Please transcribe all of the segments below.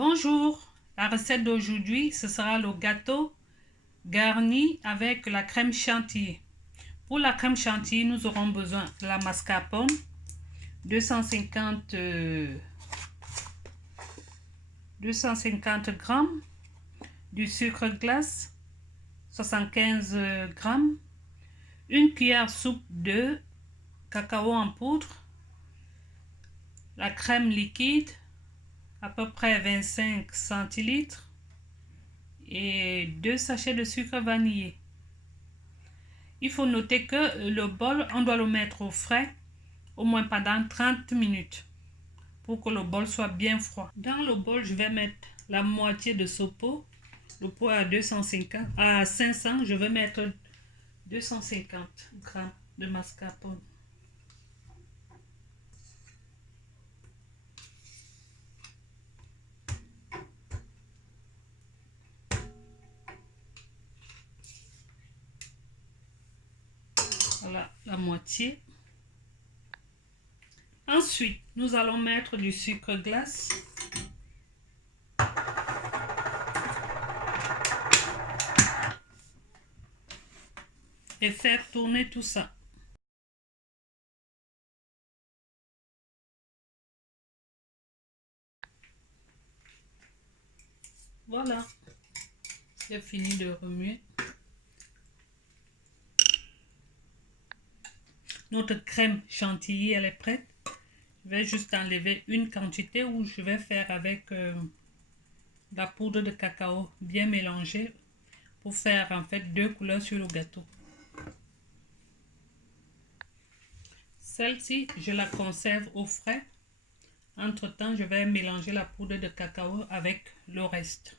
Bonjour, la recette d'aujourd'hui, ce sera le gâteau garni avec la crème chantilly. Pour la crème chantilly, nous aurons besoin de la mascarpone, 250 grammes, du sucre glace, 75 grammes, une cuillère soupe de cacao en poudre, la crème liquide, à peu près 25 centilitres et 2 sachets de sucre vanillé. Il faut noter que le bol, on doit le mettre au frais au moins pendant 30 minutes pour que le bol soit bien froid. Dans le bol, je vais mettre la moitié de ce pot. Le pot à 500, je vais mettre 250 grammes de mascarpone. Voilà la moitié. Ensuite, nous allons mettre du sucre glace. Et faire tourner tout ça. Voilà. J'ai fini de remuer. Notre crème chantilly, elle est prête. Je vais juste enlever une quantité où je vais faire avec la poudre de cacao bien mélangée pour faire en fait 2 couleurs sur le gâteau. Celle-ci, je la conserve au frais. Entre-temps, je vais mélanger la poudre de cacao avec le reste.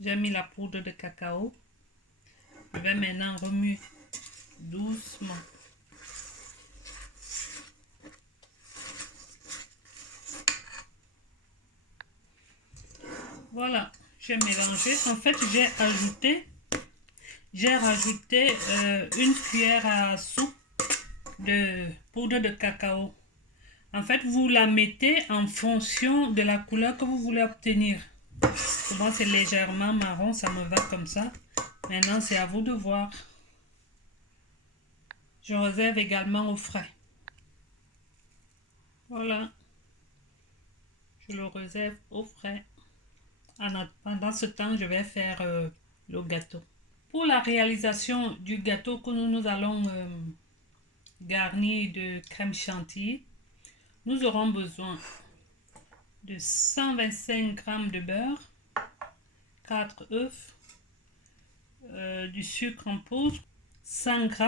J'ai mis la poudre de cacao. Je vais maintenant remuer doucement. Voilà, j'ai mélangé. En fait, j'ai rajouté une cuillère à soupe de poudre de cacao. En fait, vous la mettez en fonction de la couleur que vous voulez obtenir. Pour moi, c'est légèrement marron, ça me va comme ça. Maintenant, c'est à vous de voir. Je réserve également au frais. Voilà. Je le réserve au frais. Pendant ce temps, je vais faire le gâteau. Pour la réalisation du gâteau que nous allons garnir de crème chantilly, nous aurons besoin de 125 g de beurre, 4 œufs, du sucre en poudre, 100 g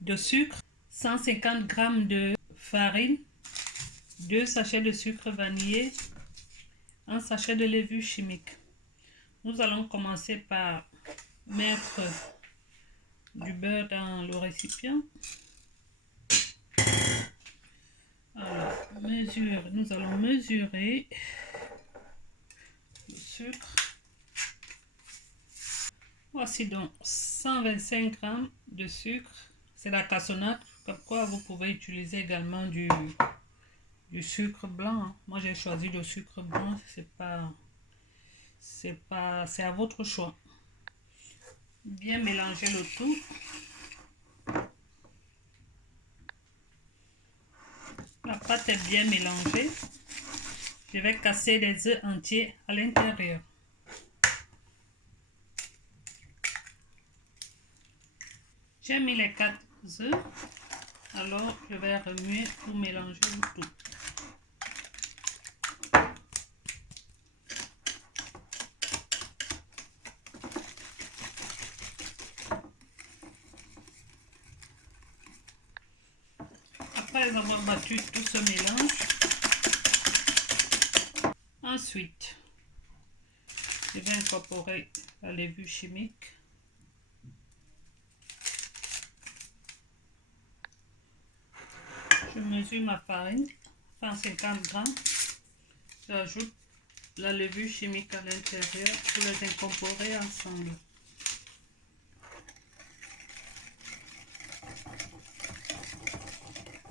de sucre, 150 g de farine, 2 sachets de sucre vanillé, un sachet de levure chimique. Nous allons commencer par mettre du beurre dans le récipient. Alors, nous allons mesurer le sucre. Voici donc 125 g de sucre. C'est la cassonade, comme quoi vous pouvez utiliser également du sucre blanc. Moi j'ai choisi le sucre blanc, c'est à votre choix. Bien mélanger le tout. La pâte est bien mélangée. Je vais casser les œufs entiers à l'intérieur. J'ai mis les 4 œufs. Alors je vais remuer pour mélanger le tout. Après avoir battu tout ce mélange, ensuite, je vais incorporer la levure chimique. Je mesure ma farine, 150 g. J'ajoute la levure chimique à l'intérieur pour les incorporer ensemble.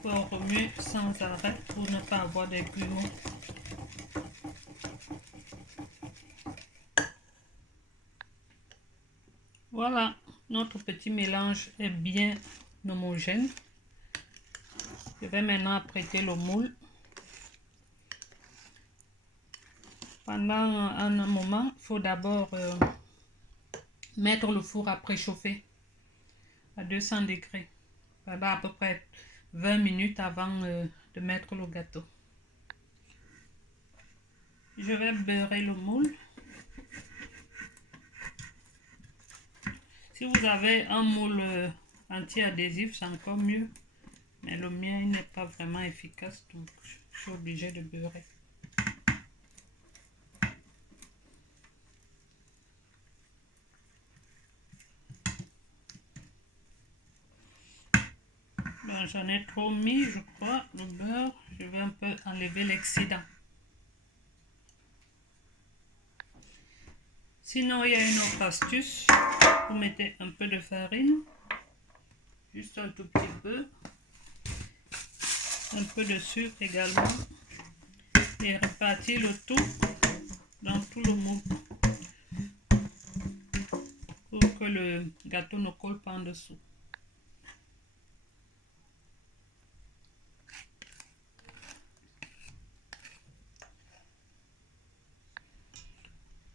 Pour remuer sans arrêt pour ne pas avoir des grumeaux. Voilà, notre petit mélange est bien homogène. Je vais maintenant apprêter le moule. Pendant un moment, il faut d'abord mettre le four à préchauffer à 200 degrés. Pendant à peu près 20 minutes avant de mettre le gâteau. Je vais beurrer le moule. Si vous avez un moule anti-adhésif, c'est encore mieux. Mais le mien n'est pas vraiment efficace, donc je suis obligée de beurrer. Ben, j'en ai trop mis, je crois, le beurre. Je vais un peu enlever l'excédent. Sinon, il y a une autre astuce. Vous mettez un peu de farine, juste un tout petit peu. Un peu de sucre également. Et répartir le tout dans tout le moule. Pour que le gâteau ne colle pas en dessous.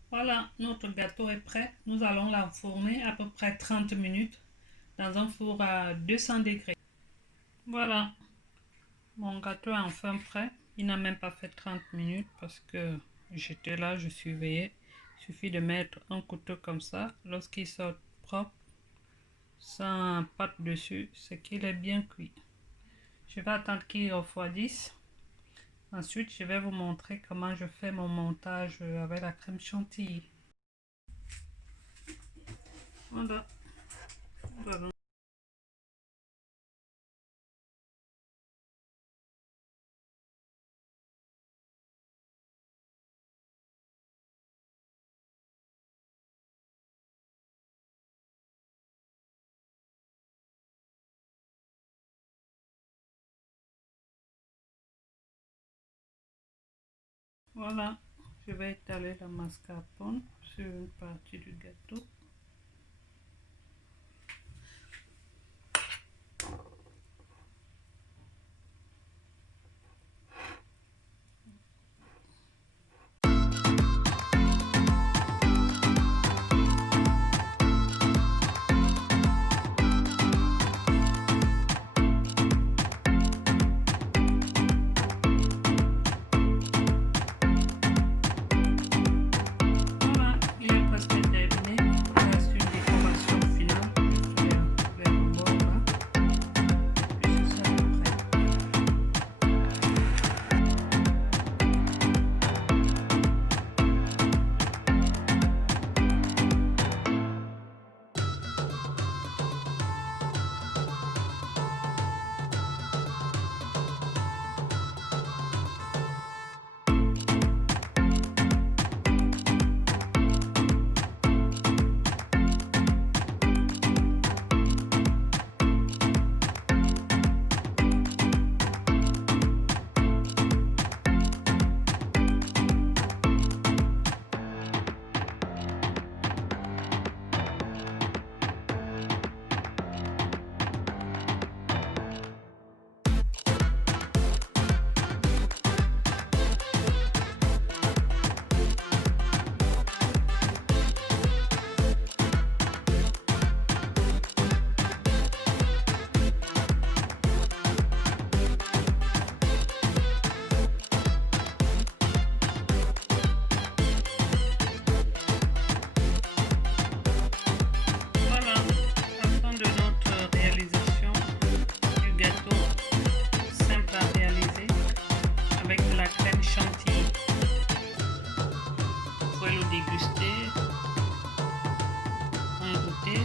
Voilà, notre gâteau est prêt. Nous allons l'enfourner à peu près 30 minutes dans un four à 200 degrés. Voilà, mon gâteau est enfin prêt. Il n'a même pas fait 30 minutes parce que j'étais là, je surveillais. Il suffit de mettre un couteau comme ça. Lorsqu'il sort propre, sans pâte dessus, c'est qu'il est bien cuit. Je vais attendre qu'il refroidisse. Ensuite, je vais vous montrer comment je fais mon montage avec la crème chantilly. Voilà. Voilà. Voilà, je vais étaler la mascarpone sur une partie du gâteau.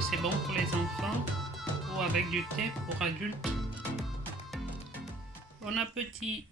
C'est bon pour les enfants ou avec du thé pour adultes. Bon appétit!